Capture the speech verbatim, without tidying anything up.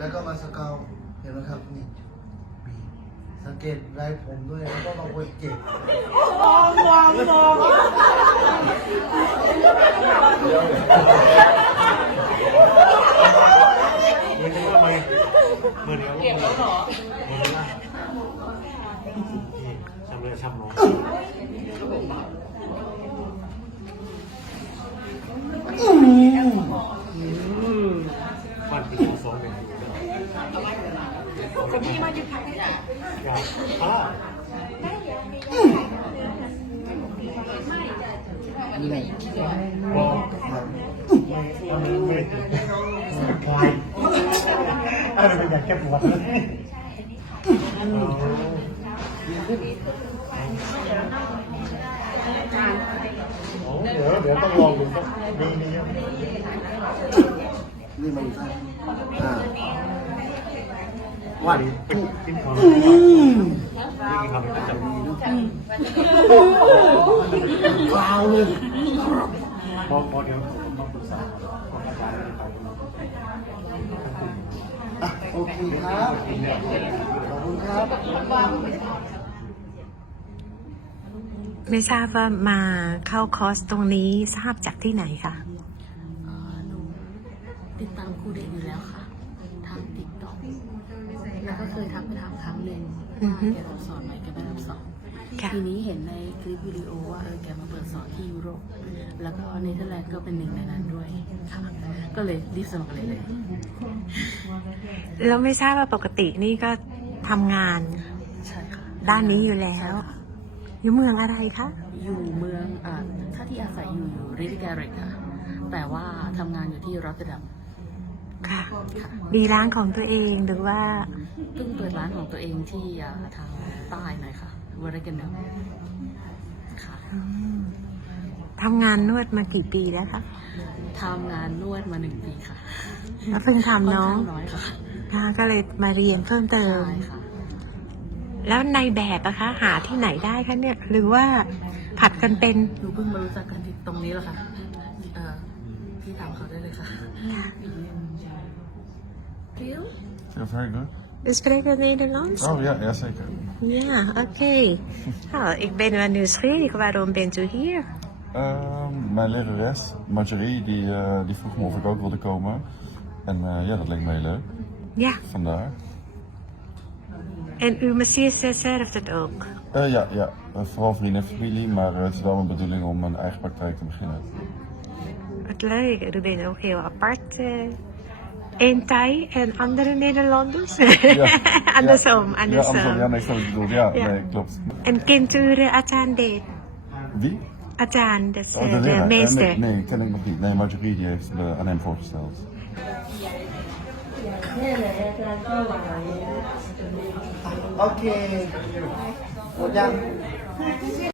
แล้วก็มาสเกลเห็นไหมครับนี่บีสังเกตลายผมด้วยแล้วก็บางคนเจ็บมองมองมองมือนี้ว่ามือมือนี้ว่าเก็บแล้วหรอมือนี้ว่าทำเลยทำน้องมันเป็นของสองเนี่ยคนที่มาอยู่ทางไหนอยากป้าบอกไม่ควายอะไรเป็นอย่างแค่ปวดเดี๋ยวเดี๋ยวต้องลองดูสักมีมีเยอะนี่มาอยู่ข้างอ่าว่าดิกินของนี่กินของเป็นประจำกล่าวเลยพอพอเดี๋ยวต้องปรึกษาของอาจารย์ไปอ่ะโอเคครับ ขอบคุณครับไม่ทราบว่ามาเข้าคอร์สตรงนี้ทราบจากที่ไหนคะหนูติดตามครูเด็กอยู่แล้วค่ะ ทางติ๊กต็อกแล้วก็เคยทักไปถามครั้งหนึ่งว่าแกรับสอนไหมแกไม่รับสอนทีนี้เห็นในคลิปวิดีโอว่าเออแกมาเปิดสอนที่ยุโรปแล้วก็เนเธอร์แลนด์ก็เป็นหนึ่งในนั้นด้วยค่ะก็เลยรีบสมัครเลยเลยแล้วไม่ทราบว่าปกตินี่ก็ทำงานใช่ค่ะด้านนี้อยู่แล้ว อยู่เมืองอะไรคะอยู่เมืองอ่าถ้าที่อาศัยอยู่อยู่ริดแกริกค่ะแต่ว่าทำงานอยู่ที่รอตเตอร์ดัมค่ะมีร้านของตัวเองหรือว่าเพิ่งเปิดร้านของตัวเองที่อ่าทางใต้หน่อยค่ะวอร์เรกันเนลค่ะทำงานนวดมากี่ปีแล้วคะทำงานนวดมาหนึ่งปีค่ะแล้วเพิ่งทำน้องค่ข้น้อยค่ะค่ะก็เลยมาเรียนเพิ่มเติมใช่ค่ะแล้วในแบบอะคะ หาที่ไหนได้คะเนี่ย หรือว่าผัดกันเป็นหนูเพิ่งมารู้จักกันที่ตรงนี้แหละค่ะเอ่อพี่ถามเขาได้เลยค่ะ Real? Yeah, very good. U spreekt Nederlands? Oh ja, ja zeker. Ja, oké. Okay. Nou, ik ben wel nieuwsgierig. Waarom bent u hier? Uh, mijn lerares, Marjorie, die, uh, die vroeg me of ik ook wilde komen. En uh, ja, dat leek me heel leuk. Ja. Vandaar. En uw masseur zelf dat ook? Uh, ja, ja. Uh, vooral vrienden en familie, maar uh, het is wel mijn bedoeling om een eigen praktijk te beginnen. Wat leuk. U bent ook heel apart. Uh, Eén Thai en andere Nederlanders? Ja. andersom, ja. andersom. Ja, andersom. Ja, nee, zo is het bedoeld. Ja, Ja. nee, klopt. En kent u de Achan Deed? Wie? Achan, dat is Oh, de uh, de leraar. Uh, meester. nee, nee, ken ik nog niet. Nee, Marjorie die heeft me aan hem voorgesteld. โอเคหมดยัง